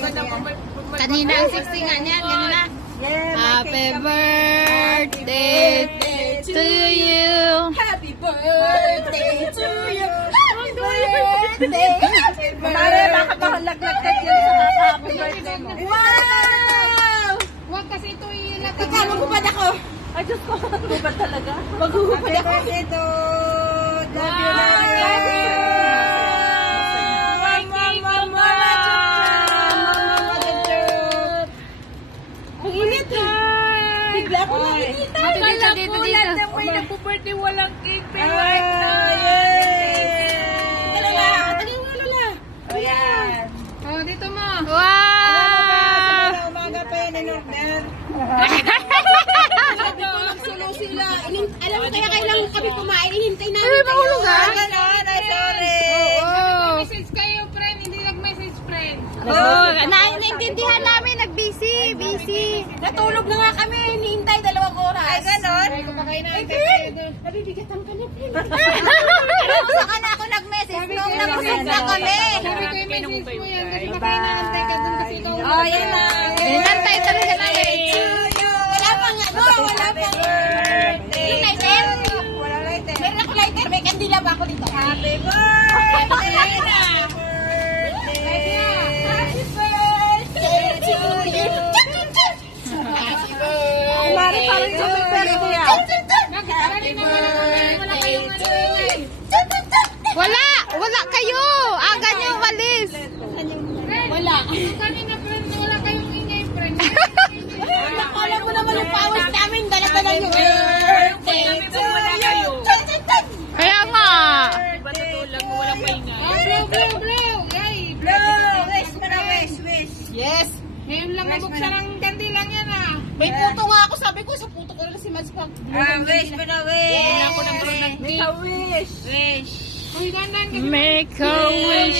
Kanina ang 60 nga niyan, gano'n na. Happy birthday to you. Happy birthday to you. Happy birthday. Mare, baka mahalaglag ka dyan sa happy birthday mo. Wow! Huwag kasi ito yung Ikaw, maghubad ako. Ay, Diyos ko. Maghubad talaga? Maghubad ako. Happy birthday to Ang init eh. Bigla ako nakikita. Dito. May nagpo-birthday walang cake. Pero right now. Dalawa. Ayan. Oh, dito mo. Wow! Umaga pa yun, in-order. Sabi ko nagsulo sila. Alam mo kaya kailangan kami kumain. Hintay namin kayo. mahulog ah. Ganon, ay sorry. Message kayo, friend. Hindi nag-message, friend. Oh, naintindihan namin. Nag-busy. Natulog na nga kami. Hinihintay 2 oras. Ay, ganon. Nabibigatan ka na, Pin. Saka na ako nag-message nung nabusog na kami. Sabi ko yung message mo yan. Kasi baka inaantay ka dun kasi ikaw. Oh, yan na. Inantay talaga namin. Wala pang ano, wala pang birthday. Yung lighter? Wala lighter. Meron ako lighter. May kandila ba ako dito? Happy birthday! Happy birthday! Happy birthday to you! Happy birthday! Kumari parang sa birthday yan. Happy birthday to you! Wala kayo. Aga niyo walis. Wala. Kanina, friend, wala kayong ingay, friend. Alam mo naman yung pawis namin. Dala-dala yung birthday to you! Kaya nga. Blow. Yay. Blow! Wish mo na wish. Yes. Ngayon lang nabuksan ang kandilang yan ah. May puto nga ako. Sabi ko, sa puto ko lang si Mads pag... wish mo na wish. Kailan ako ng brunag. Make a wish. Wish. Uy, gandan kasi. Make a wish.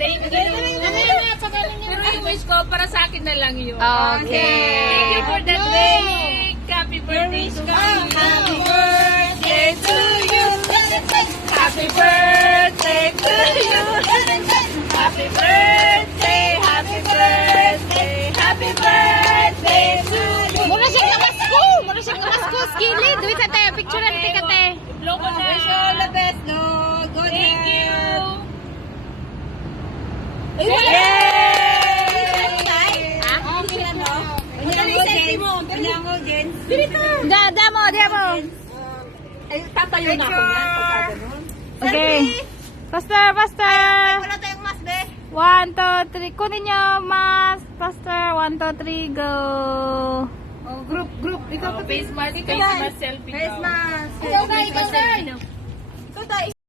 Thank you. Mamaya na, pagaling niyo. Pero yung wish ko, para sa akin na lang yun. Okay. Thank you for that week. Happy birthday to you. Happy birthday to you. Happy birthday to you. Happy birthday, happy birthday, happy birthday to you. Muna siyang kamasko. Skilid. Uy, tate. Picture natin ka, te. Blow ko na. Wish all the best, no? Good Thank you. Ay, wala! Demo. Tatayo na ako yan pagka ganun. Okay. Faster. Wala tayong mas, be. 1, 2, 3. Kunin nyo, mas. Faster. 1, 2, 3, go. Group. Ikaw pa. Face mask, selfie. Face mask. Ikaw na.